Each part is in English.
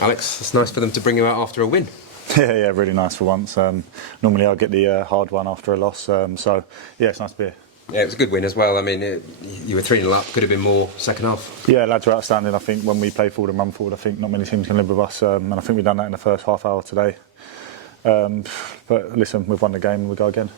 Alex, it's nice for them to bring you out after a win. Yeah, really nice for once. Normally I get the hard one after a loss, so yeah, it's nice to be here. Yeah, it was a good win as well. I mean, you were 3-0 up, could have been more second half. Yeah, lads are outstanding. I think when we play forward and run forward, I think not many teams can live with us, and I think we've done that in the first half hour today. But listen, we've won the game and we go again.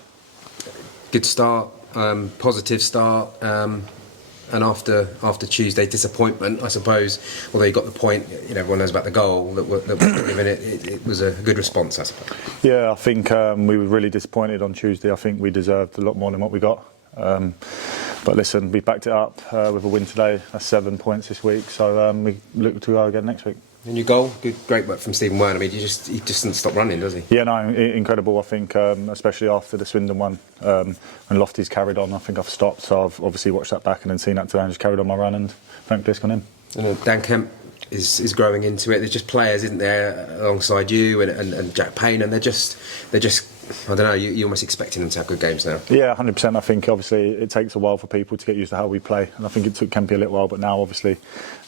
Good start, positive start, and after Tuesday, disappointment, I suppose. Although you got the point, everyone knows about the goal that was given. It was a good response, I suppose. Yeah, I think we were really disappointed on Tuesday. I think we deserved a lot more than what we got. But listen, we backed it up with a win today. That's 7 points this week, so we look to go again next week. And your goal, great work from Stephen Wern. I mean, he just doesn't stop running, does he? Yeah, no, incredible. I think, especially after the Swindon one, when Lofty's carried on, I think I've stopped. So I've obviously watched that back and then seen that today and just carried on my run and thankfully it's gone in. And Dan Kemp is growing into it. There's just players, isn't there, alongside you and Jack Payne, and they're just. I don't know. You're almost expecting them to have good games now. Yeah, 100%. I think obviously it takes a while for people to get used to how we play, and I think it took Kempy a little while, but now obviously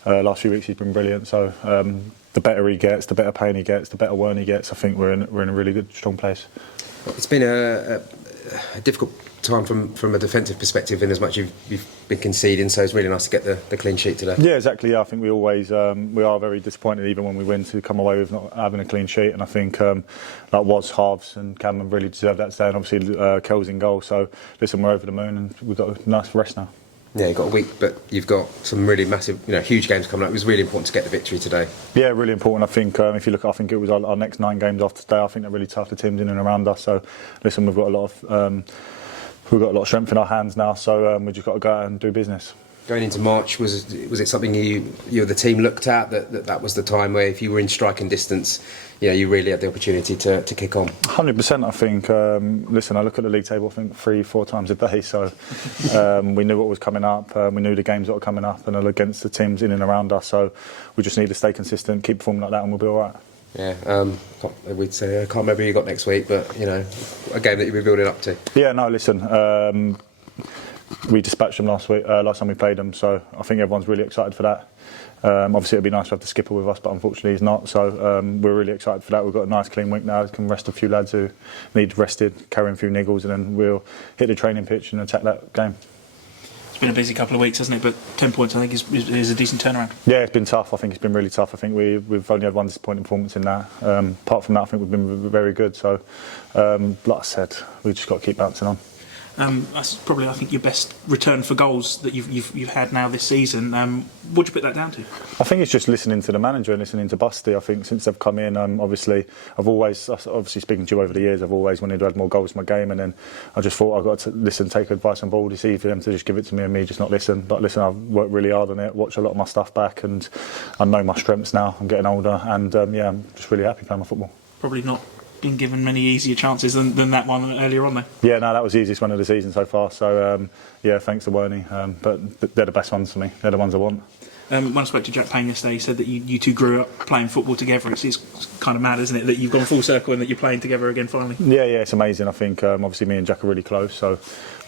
last few weeks he's been brilliant. So the better he gets, the better Payne he gets, the better Wern he gets. I think we're in a really good, strong place. It's been a difficult time from a defensive perspective, in as much you've been conceding, so it's really nice to get the clean sheet today. Yeah, exactly. Yeah, I think we always we are very disappointed even when we win to come away with not having a clean sheet, and I think that was halves and Cameron really deserved that today, and obviously Kel's in goal, so listen, we're over the moon and we've got a nice rest now. Yeah, you've got a week, but you've got some really massive, huge games coming up. It was really important to get the victory today. Yeah, really important. I think if you look, I think it was our next 9 games after today. I think they're really tough, the teams in and around us. So, listen, we've got a lot of strength in our hands now. So we just got to go out and do business. Going into March, was it something you the team looked at that was the time where if you were in striking distance, you really had the opportunity to kick on? 100%. I think. Listen, I look at the league table, I think 3-4 times a day. So we knew what was coming up. We knew the games that were coming up, and against the teams in and around us. So we just need to stay consistent, keep performing like that, and we'll be all right. Yeah, we'd say I can't remember who you got next week, but a game that you've been building up to. Yeah, no, listen. We dispatched them last time we played them, so I think everyone's really excited for that. Obviously it'd be nice to have the skipper with us, but unfortunately he's not, so we're really excited for that. We've got a nice clean week now, can rest a few lads who need rested, carrying a few niggles, and then we'll hit the training pitch and attack that game. It's been a busy couple of weeks, hasn't it? But 10 points I think is a decent turnaround. Yeah, it's been tough. I think it's been really tough. I think we've only had one disappointing performance in that. Apart from that, I think we've been very good, so like I said, we've just got to keep bouncing on. That's probably, I think, your best return for goals that you've had now this season. What do you put that down to? I think it's just listening to the manager and listening to Busty. I think since they've come in, obviously speaking to you over the years, I've always wanted to add more goals to my game, and then I just thought I've got to listen, take advice on board. It's easy for them to just give it to me and me just not listen. But listen, I've worked really hard on it, watched a lot of my stuff back, and I know my strengths now. I'm getting older, and I'm just really happy playing my football. Probably not been given many easier chances than that one earlier on, though. Yeah, no, that was the easiest one of the season so far. So thanks to Werney. But they're the best ones for me. They're the ones I want. When I spoke to Jack Payne yesterday, he said that you two grew up playing football together. It's kind of mad, isn't it, that you've gone full circle and that you're playing together again finally? Yeah, it's amazing. I think obviously me and Jack are really close. So,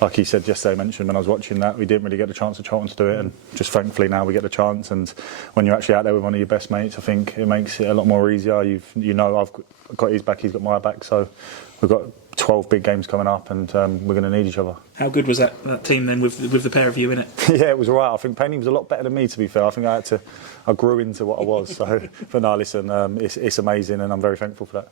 like he said yesterday, mentioned when I was watching that, we didn't really get the chance at Charlton to do it, and just thankfully now we get the chance. And when you're actually out there with one of your best mates, I think it makes it a lot more easier. I've got his back, he's got my back. So we've got 12 big games coming up, and we're going to need each other. How good was that team then with the pair of you in it? Yeah, it was all right. I think Penny was a lot better than me, to be fair. I think I grew into what I was. So, but no, listen, it's amazing, and I'm very thankful for that.